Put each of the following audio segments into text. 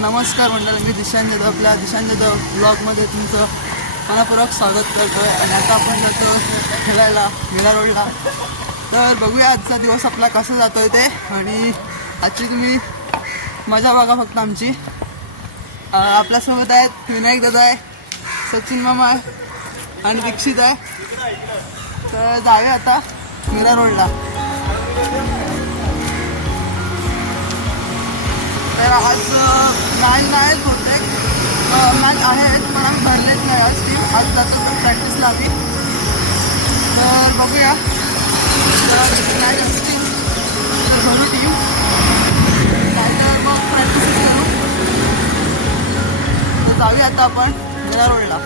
नमस्कार मंडळी, मी दिशांत जाधव आपल्या दिशांत जाधव ब्लॉगमध्ये तुमचं मनापूर्वक स्वागत करतो आहे. आणि आता आपण जातो खेळायला मीरा रोडला. तर बघूया आजचा दिवस आपला कसा जातो आहे ते, आणि आजची तुम्ही मजा बघा फक्त आमची. आपल्यासोबत आहेत विनायक दादा आहे, सचिन मामा आहे आणि दीक्षित आहे. तर जाऊया आता मीरा रोडला. तर आज नाही बहुतेक मॅच आहेत, पण आम्ही भरलेच नाही आज टीम. आज जातो तर प्रॅक्टिसला आम्ही. तर बघूया मॅच असतील तर भरू टीम, नाहीतर मग प्रॅक्टिसच करू. तर जाऊया आता आपण मीरा रोडला.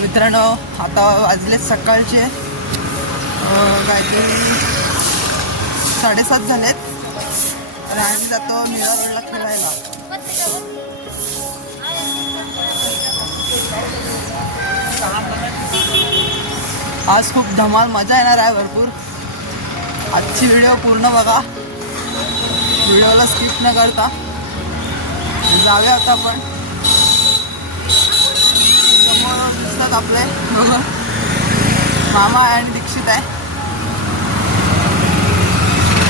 मित्रांनो, आता वाजले सकाळचे काहीतरी 7:30 झालेत. आणि आम्ही जातो मीरा रोडला खेळायला. आज खूप धमाल मजा येणार आहे भरपूर. आजची व्हिडिओ पूर्ण बघा, व्हिडिओला स्किप न करता. जाऊया आता आपण. दिसतात आपले मामा आहे आणि दीक्षित आहे.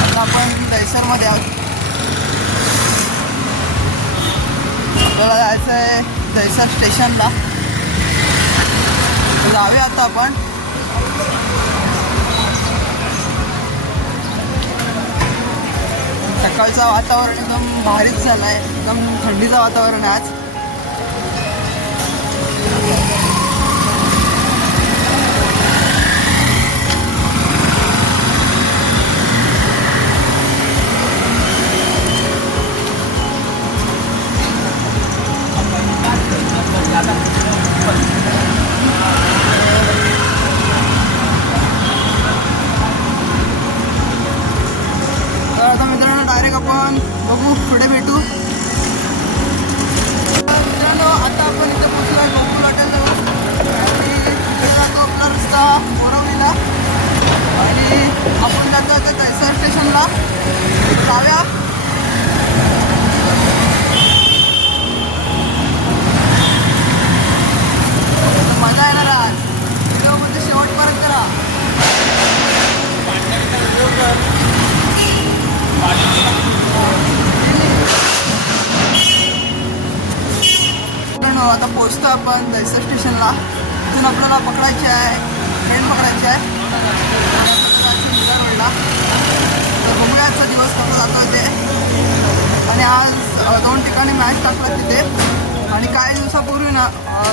आता आपण दहिसरमध्ये आहोत. आपल्याला जायचं आहे दहिसर स्टेशनला. जाऊया आता आपण. सकाळचं वातावरण एकदम भारीच झालं आहे, एकदम थंडीचं वातावरण आहे आज. आपण बघू, पुढे भेटू. मित्रांनो, आता आपण इथे पोचलो आहे गोकुल हॉटेलजवळ. आणि इथे जातो आपला रस्ता बोरवलीला, आणि आपण जातो आता दहिसर स्टेशनला. जाऊया. मजा येणार आज. व्हिडिओ म्हणजे शेवटपर्यंत करा. आता पोचतो आपण दहिसर स्टेशनला. तिथून आपल्याला पकडायची आहे, ट्रेन पकडायची आहे मीरा रोडला. तर बघूया आजचा दिवस कसा जातो ते. आणि आज 2 ठिकाणी मॅच टाकला तिथे. आणि काही दिवसापूर्वी ना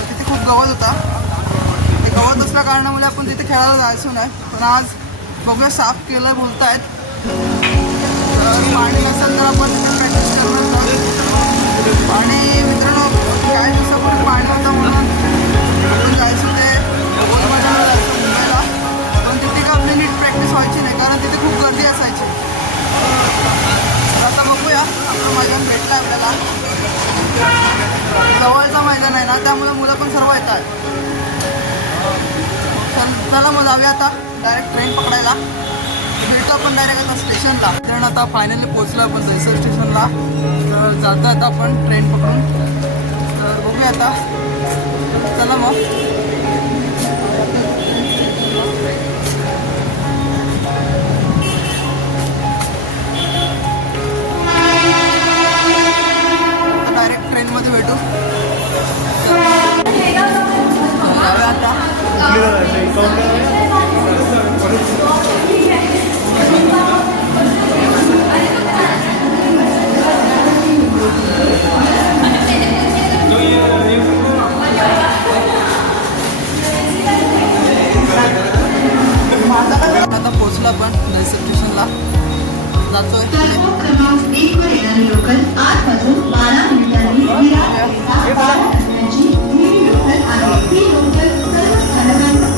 तिथे खूप गवत होता. ते गवत असल्या कारणामुळे आपण तिथे खेळायला जायचो नाही, पण आज बघूया साफ केलं बोलत आहेत. पाणी नसेल तर आपण तिथे प्रॅक्टिस करणार. आणि मित्रांनो, काही दिवसापूर्वी पाणी होतं म्हणून आपण जायचं ते गोलबजारला जायचं मुंबईला. पण तिथे का आपली नीट प्रॅक्टिस व्हायची नाही, कारण तिथे खूप गर्दी असायची. तर आता बघूया, आपलं मैदान भेटलं आपल्याला. जवळचं मैदान आहे ना, त्यामुळे मुलं पण सर्व येतात. चला मग जाऊया आता डायरेक्ट ट्रेन पकडायला. भेटतो आपण डायरेक्ट आता स्टेशनला. कारण आता फायनली पोचलो आपण दहिसर स्टेशनला. तर जाता आता आपण ट्रेन पकडून. तर बघूया आता. चला मग. डायरेक्ट ट्रेनमध्ये भेटू. जाऊया आता. आता पोचलो आपण दहिसर स्टेशनला. जातोय. क्रमांक 1 वर येणारी लोकल 8 वाजून 12 मिनिटांनी लोकल आहे. ती लोकल सर्व स्थानकांवर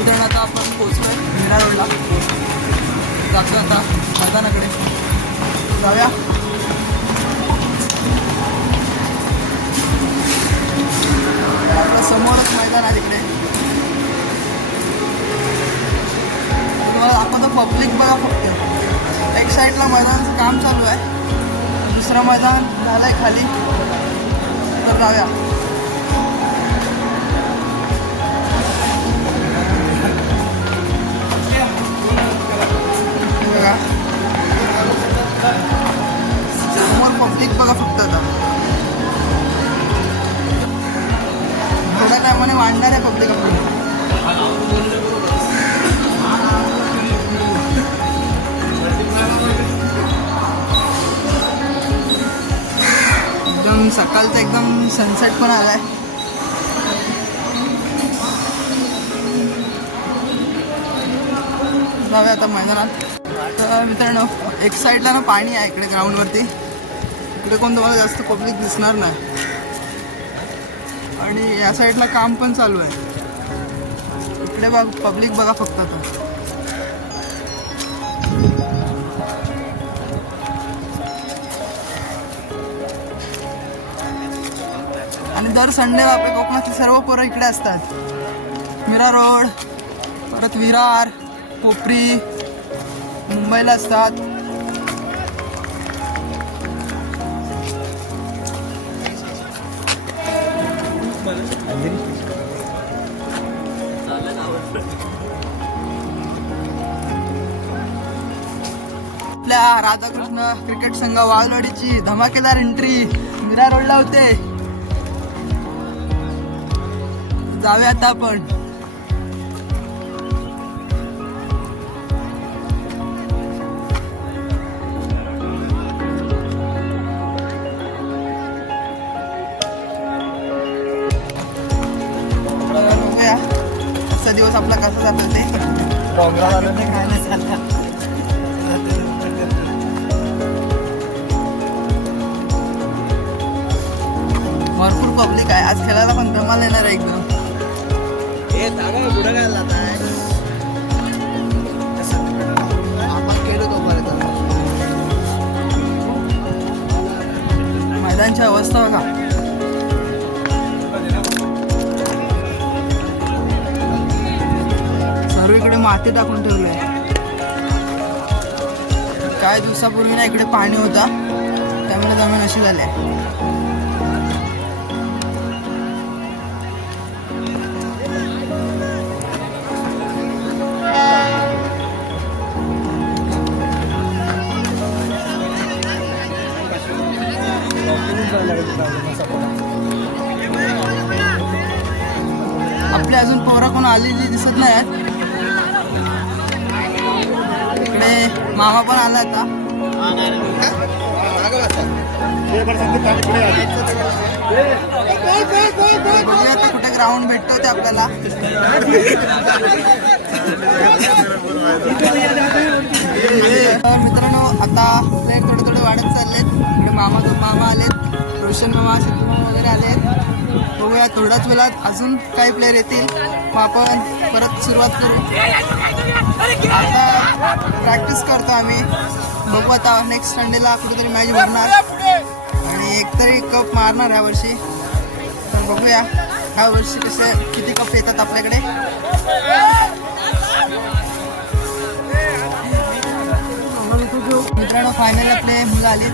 मित्रांनो आता आपण पोचलोय मीरा रोडला. जातो आता मैदानाकडे. जाऊया. आपल्या समोरच मैदान आहे तिकडे. तुम्हाला आपण तर पब्लिक बघा फक्त. एक साईडला मैदानाचं काम चालू आहे, दुसरं मैदान झालं आहे खाली. तर जाऊया. बघा समोर पब्लिक बघा फक्त. आता थोड्या टायमाने वाढणार आहे पब्लिक आपल्याला. एकदम सकाळचं एकदम सनसेट पण आलाय. जाऊया आता मैदानात. तर मित्रांनो एक साईडला ना पाणी आहे इकडे ग्राउंडवरती. इकडे कोण तुम्हाला जास्त पब्लिक दिसणार नाही. आणि या साईडला काम पण चालू आहे. इकडे बघ पब्लिक बघा फक्त. आता आणि दर संडेला आपल्या कोकणातली सर्व पोरं इकडे असतात. मीरा रोड, परत विरार, कोपरी, मुंबईला असतात. आपल्या राधाकृष्ण क्रिकेट संघ वालवाडीची धमाकेदार एंट्री मीरा रोडला होते. जाऊया आता आपण. बघूया असा दिवस आपला कसा जातो ते. भरपूर पब्लिक आहे आज. खेळायला पण धमाल येणार आहे एकदम. पुढे काय आपण केलो तोपर्यंत. मैदानची अवस्था बघा. सर्वीकडे माती टाकून ठेवली आहे. काही दिवसापूर्वी ना इकडे पाणी होता, त्यामुळे जमीन अशी झाली आहे. आपले अजून पोरा कोण आलेली दिसत नाही आहेत. इकडे मामा पण आला आता. बघूया आता कुठे ग्राउंड भेटतो ते आपल्याला. मित्रांनो आता प्लेयर थोडे थोडे वाढत चाललेत. इकडे मामा आलेत, रोशन मामा, सिद्धू मामा वगैरे आलेत. बघूया थोड्याच वेळात अजून काही प्लेयर येतील, मग आपण परत सुरुवात करू. आता प्रॅक्टिस करतो आम्ही. बघू आता नेक्स्ट संडेला कुठेतरी मॅच भरणार आणि एकतरी कप मारणार ह्या वर्षी. तर बघूया ह्या वर्षी कसे किती कप येतात आपल्याकडे. मित्रांनो फायनल आपले मुलं आली.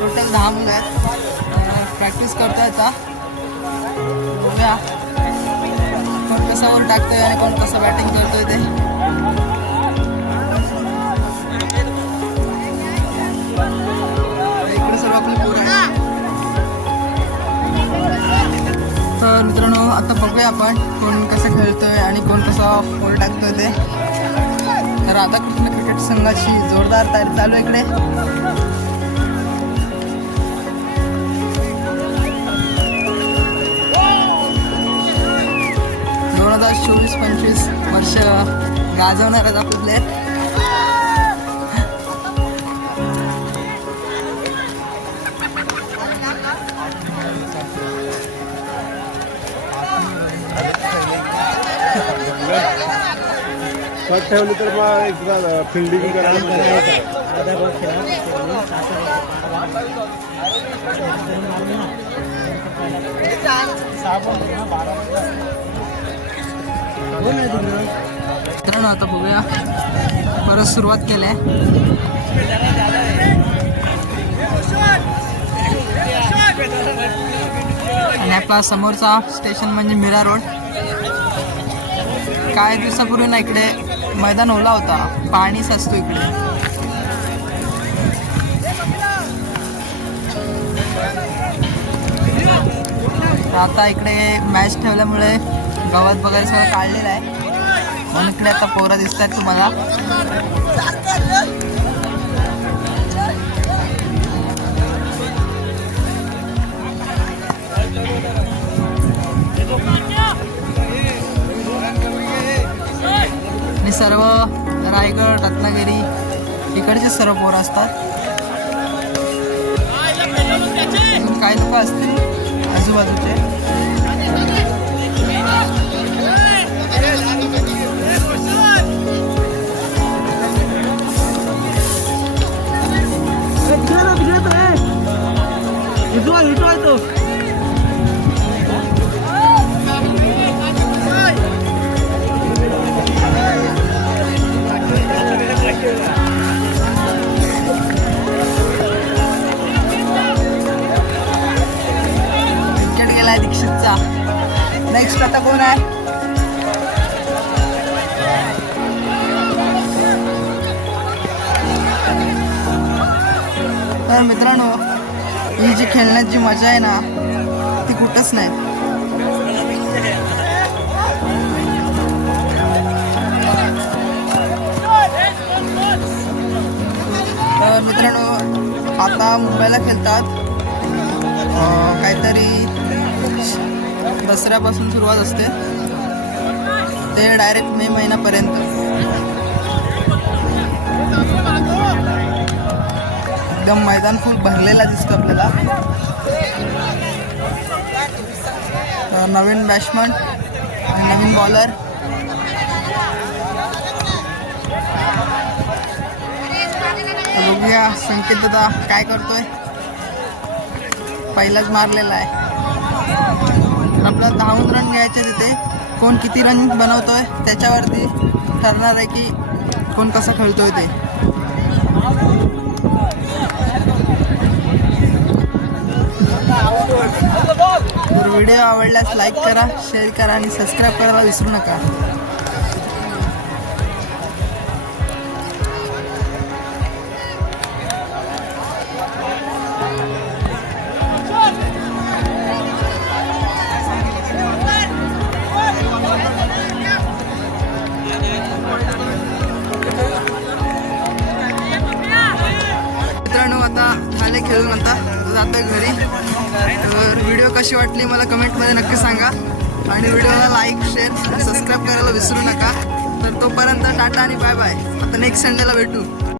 टोटल 10 मुलं आहेत. प्रॅक्टिस करतो आता. बघूया कोण कसा वर टाकतोय आणि कोण कसं बॅटिंग करतोय ते. इकडे सर्व आपले पोरं आहेत. तर मित्रांनो आता बघूया आपण कोण कसं खेळतोय आणि कोण कसा वर टाकतोय ते. तर राधाकृष्ण क्रिकेट संघाची जोरदार तयारी चालू आहे इकडे. 2024-25 वर्ष गाजवणार आहेत आपले प्लेयर. शॉट ठेवली तर मग एकदा फिल्डिंग करायला मित्रांनो आता बघूया परत सुरुवात केली आहे. आणि आपला समोरचा स्टेशन म्हणजे मीरा रोड. काही दिवसापूर्वी ना इकडे मैदान ओला होता, पाणी साचतो इकडे. आता इकडे मॅच ठेवल्यामुळे गवत वगैरे सगळं काढलेलं आहे, म्हणून इकडे आता पोरं दिसत आहेत तुम्हाला. आणि सर्व रायगड, रत्नागिरी इकडचे सर्व पोरं असतात. अजून काही लोक असतील आजूबाजूचे. दीक्षितचा नेक्स्ट आता कोण आहे? तर मित्रांनो, ही जी खेळण्यात जी मजा आहे ना ती कुठंच नाही. तर मित्रांनो, आता मुंबईला खेळतात. काहीतरी दसऱ्यापासून सुरुवात असते ते डायरेक्ट मे महिन्यापर्यंत. एकदम मैदान खूप भरलेला दिसतो आपल्याला. नवीन बॅट्समन आणि नवीन बॉलर. बघूया संकेत दादा काय करतोय. पहिलाच मारलेला आहे. आपल्याला 10 रन घ्यायचे तिथे. कोण किती रन बनवतोय त्याच्यावरती ठरणार आहे की कोण कसं खेळतोय ते. तर व्हिडिओ आवडल्यास लाईक करा, शेअर करा आणि सबस्क्राईब करायला विसरू नका. मित्रांनो, आता झाले खेळून, आता जातोय घरी. तर व्हिडिओ कशी वाटली मला कमेंटमध्ये नक्की सांगा आणि व्हिडिओला लाईक, शेअर, सबस्क्राईब करायला विसरू नका. तर तोपर्यंत टाटा आणि बाय बाय. आता नेक्स्ट संडेला भेटू.